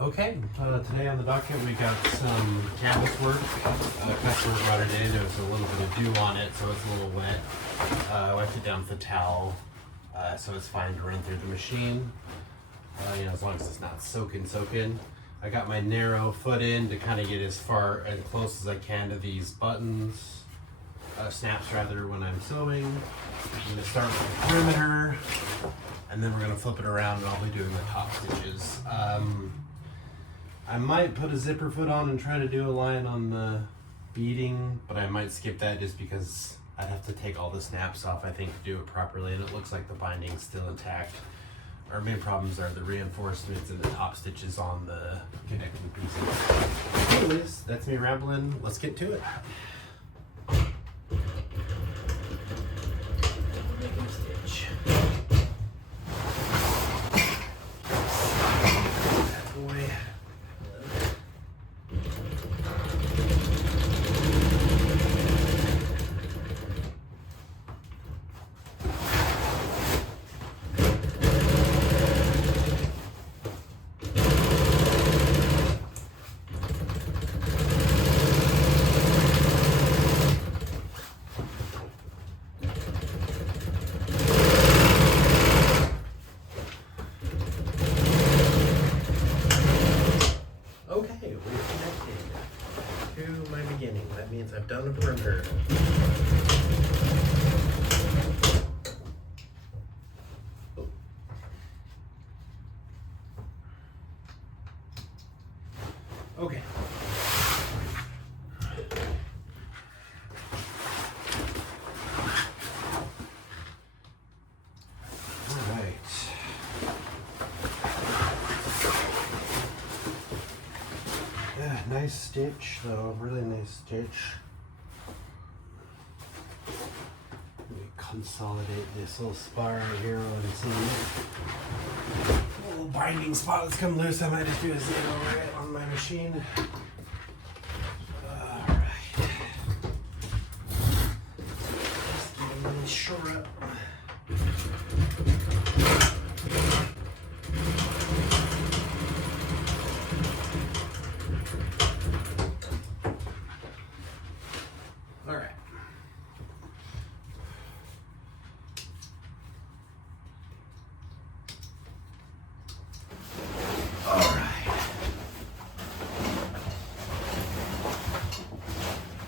Okay, today on the docket we got some canvas work. Customer brought it in, there was a little bit of dew on it, so it's a little wet. I wiped it down with a towel, so it's fine to run through the machine. As long as it's not soaking. I got my narrow foot in to kind of get as far and close as I can to these buttons, snaps rather, when I'm sewing. I'm gonna start with the perimeter, and then we're gonna flip it around and I'll be doing the top stitches. I might put a zipper foot on and try to do a line on the beading, but I might skip that just because I'd have to take all the snaps off, I think, to do it properly, and it looks like the binding's still intact. Our main problems are the reinforcements and the top stitches on the connecting pieces. Anyways, that's me rambling. Let's get to it. Making a stitch. That boy. Okay, we're connected to my beginning. That means I've done a perimeter. Okay. All right. Yeah, nice stitch though, really nice stitch. Let me consolidate this little spot right here and see. A little binding spot that's come loose. I might just do a zero right on my machine. Alright. Just get a little shore up. Alright.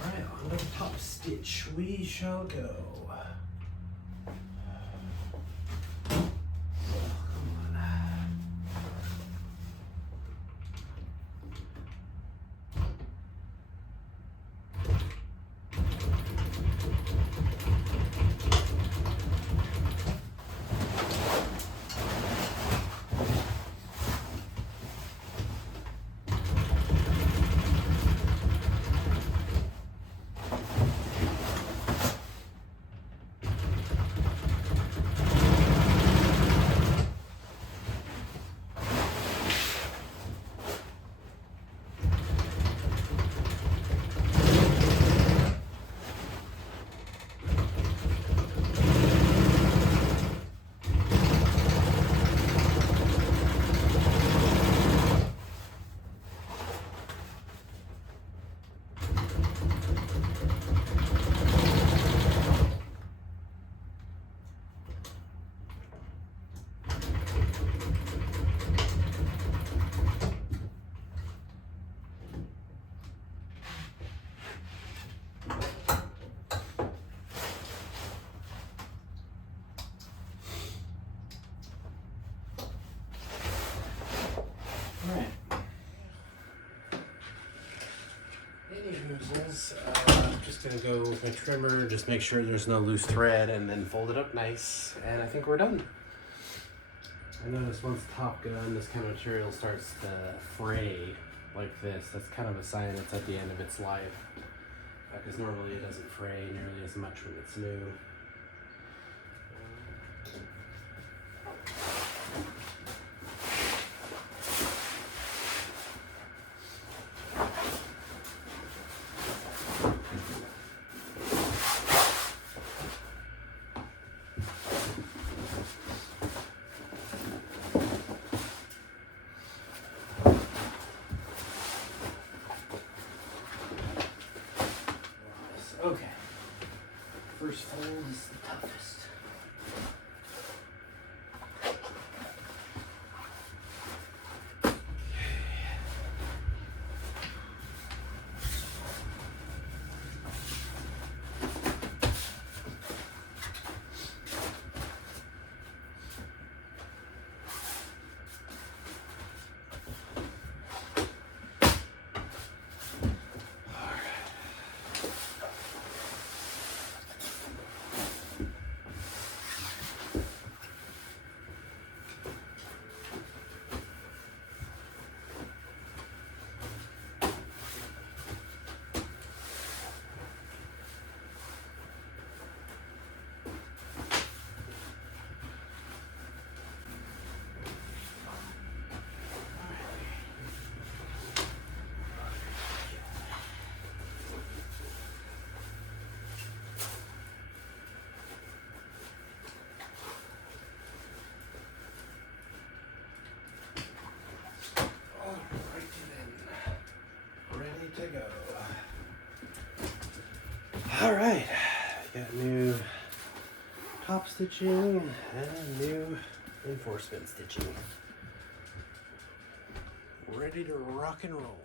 Alright, on the top stitch we shall go. I'm just gonna go with my trimmer, just make sure there's no loose thread, and then fold it up nice, and I think we're done. I notice once Top Gun, this kind of material starts to fray like this, that's kind of a sign it's at the end of its life, because normally it doesn't fray nearly as much when it's new. first fold is the toughest. To go. All right, got new top stitching and new reinforcement stitching. Ready to rock and roll.